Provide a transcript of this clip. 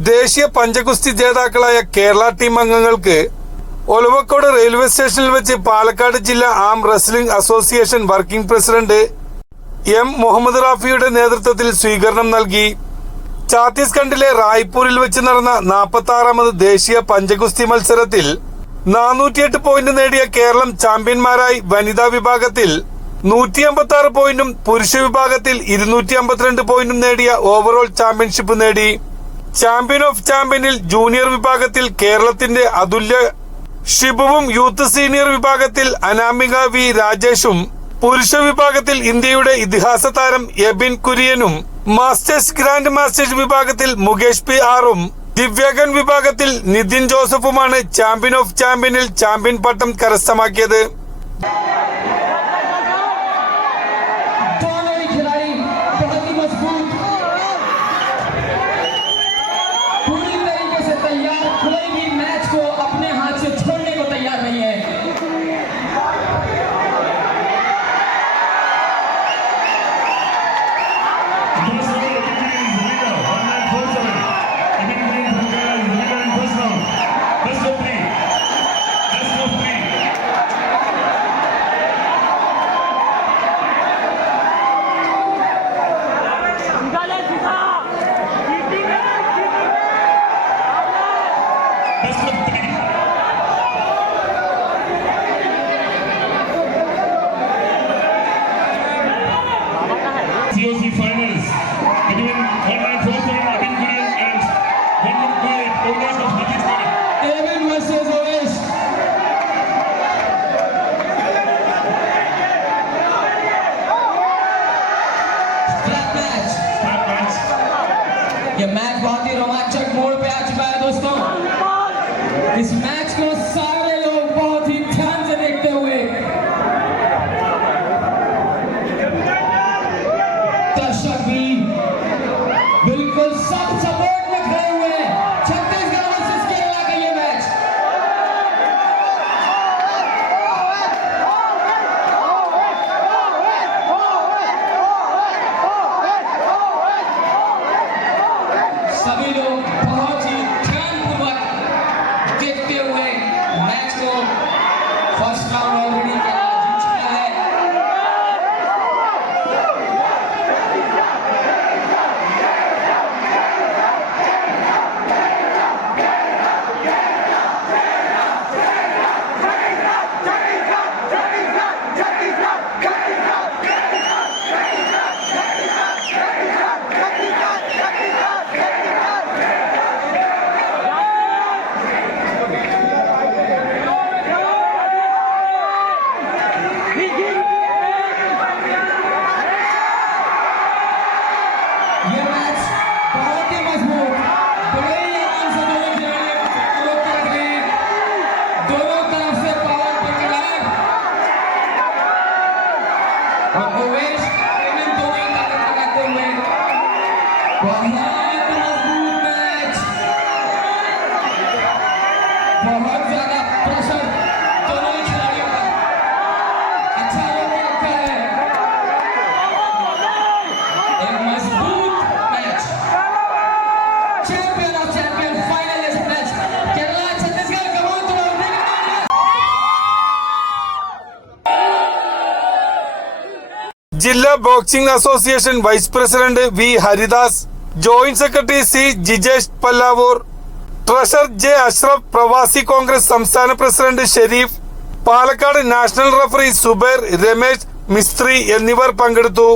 ദേശീയ പഞ്ചഗുസ്തി ജേതാക്കളായ കേരള ടീം അംഗങ്ങൾക്ക് ഒലവക്കോട് റെയിൽവേ സ്റ്റേഷനിൽ വെച്ച് പാലക്കാട് ജില്ലാ arm wrestling association working president M Muhammad റാഫിയുടെ നേതൃത്വത്തിൽ സ്വീകരണം നൽകി. ഛത്തീസ്ഗഡിലെ റായ്പൂരിൽ വെച്ച് നടന്ന 46ാമത് ദേശീയ പഞ്ചഗുസ്തി മത്സരത്തിൽ 408 പോയിന്റ് നേടിയ കേരളം ചാമ്പ്യന്മാരായി വനിതാ വിഭാഗത്തിൽ 156 പോയിന്റും പുരുഷ വിഭാഗത്തിൽ 252 പോയിന്റും നേടിയ ഓവറോൾ ചാമ്പ്യൻഷിപ്പ് നേടി. ചാമ്പ്യൻ ഓഫ് ചാമ്പ്യനിൽ ജൂനിയർ വിഭാഗത്തിൽ കേരളത്തിന്റെ അതുല്യ ഷിബുവും യൂത്ത് സീനിയർ വിഭാഗത്തിൽ അനാമിക വി രാജേഷും പുരുഷ വിഭാഗത്തിൽ ഇന്ത്യയുടെ ഇതിഹാസ താരം എബിൻ കുര്യനും മാസ്റ്റേഴ്സ് ഗ്രാൻഡ് മാസ്റ്റേഴ്സ് വിഭാഗത്തിൽ മുകേഷ് പി ആറും ദിവ്യാഗൻ വിഭാഗത്തിൽ നിതിൻ ജോസഫുമാണ് ചാമ്പ്യൻ ഓഫ് ചാമ്പ്യനിൽ ചാമ്പ്യൻ പട്ടം കരസ്ഥമാക്കിയത്. COC finals between 1947 Abin Kurian and 118 Ovesh of Chhattisgarh. Abin versus Ovesh. Scrap match. ये मैच बहुत ही रोमांचक मोड़ पे आ चुका है दोस्तों. इस मैच को सारे लोग बहुत ही ध्यान से देखते हुए दर्शक भी बिल्कुल सब सपोर्ट में खड़े हुए हैं. छत्तीसगढ़ वर्सेस केरला का ये मैच. सभी लोग बहुत ही ध्यानपूर्वक देखते हुए मैच को फर्स्ट राउंड ऑलरेडी केरला जीत चुका है. ये मैच बहुत ही मजबूत, बड़े ही आराम से दोनों खिलाड़ी रोक कर रहे हैं. दोनों तरफ से पावर बरकरार और ओवेश एबिन दोनों ही ताकत लगाते हुए बहुत मजबूत मैच. बहुत ज्यादा प्रेशर दोनों ही खिलाड़ियों का. अच्छा रोक रखा है. एक मजबूत match. Champion of champion finalist match. Kerala Chhattisgarh का बहुत ജില്ലാ boxing association vice president V Haridas, joint secretary C Jijesh Pallavoor, treasurer J Ashraf, പ്രവാസി കോൺഗ്രസ് സംസ്ഥാന president Sharif, Palakkad national referee Zubair, Ramesh Mistry എന്നിവർ പങ്കെടുത്തു.